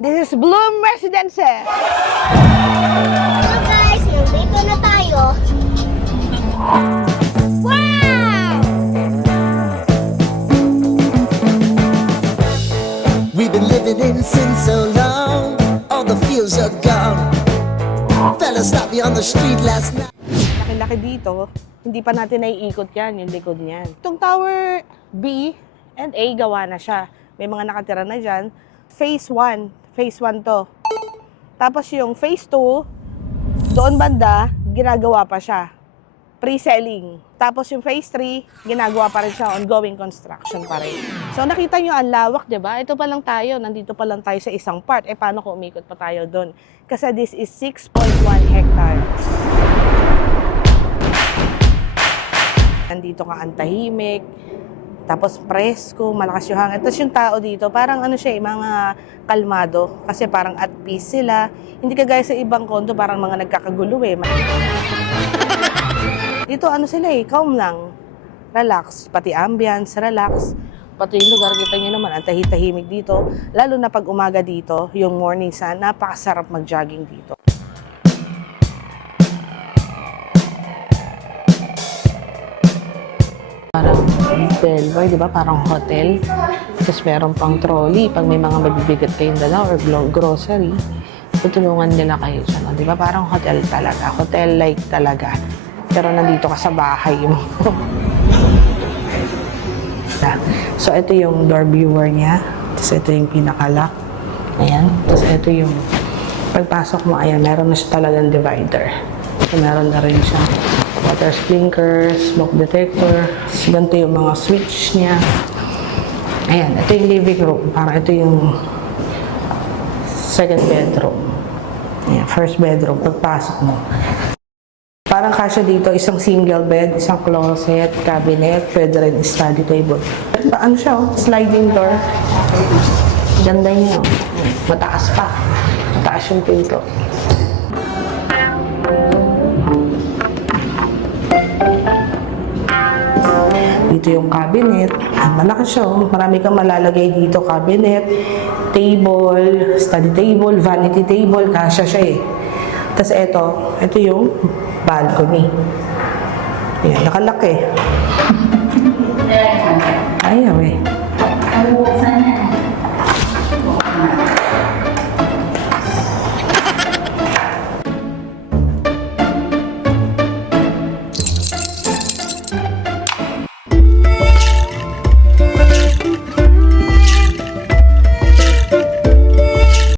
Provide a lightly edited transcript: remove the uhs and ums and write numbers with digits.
This is Bloom Residences! Hello guys, nandito na tayo. Wow! We've been living in sin so long, all the fields are gone. Fella stopped me on the street last night. Laki-laki dito, hindi pa natin naiikot yan, yung likod niyan. Itong Tower B and A, gawa na siya. May mga nakatira na dyan. Phase 1 to. Tapos yung Phase 2, doon banda, ginagawa pa siya. Pre-selling. Tapos yung Phase 3, ginagawa pa rin siya, ongoing construction pa rin. So nakita nyo ang lawak, di ba? Ito pa lang tayo, nandito pa lang tayo sa isang part. Eh paano kung umikot pa tayo doon? Kasi this is 6.1 hectares. Nandito ka ang tahimik, tapos presko, malakas yung hangin. Tapos yung tao dito, parang ano siya, mga kalmado. Kasi parang at peace sila. Hindi kagaya sa ibang kondo, parang mga nagkakagulo eh. Dito ano sila eh, calm lang. Relax, pati ambience, relax. Pati yung lugar, kita nyo naman, ang tahimik dito. Lalo na pag umaga dito, yung morning sun, napakasarap mag-jogging dito. Parang bellboy, di ba? Parang hotel. Tapos meron pang trolley. Pag may mga mabibigat kayong dala or grocery, tutulungan nila kayo dyan. Di ba? Parang hotel talaga. Hotel-like talaga. Pero nandito ka sa bahay mo. So, ito yung door viewer niya. Tapos ito yung pinaka-lock. Ayan. Tapos ito yung pagpasok mo, ayan, meron na siya talagang divider. So, meron na rin siya water sprinkler, smoke detector. Ganito yung mga switch niya. Ayan, ito yung living room. Parang ito yung second bedroom. Ayan, first bedroom. Pagpasok mo. Parang kasya dito, isang single bed, isang closet, cabinet, pwede rin study table. Ano siya, oh? Sliding door. Ganda niya. Oh. Mataas pa. Mataas yung pinto. Dito yung cabinet. Malaki siya. Marami kang malalagay dito. Cabinet, table, study table, vanity table. Kasya siya eh. Tapos ito yung balcony. Ayan, nakalaki. Ayaw eh.